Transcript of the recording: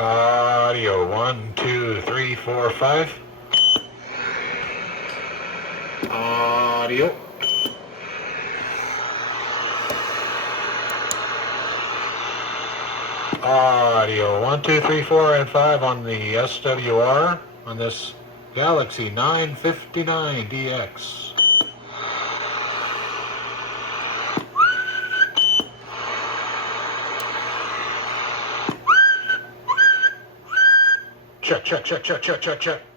Audio 1, 2, 3, 4, 5. Audio. Audio 1, 2, 3, 4, and 5 on the SWR on this Galaxy 959 DX. Check, check, check, check, check, check, check.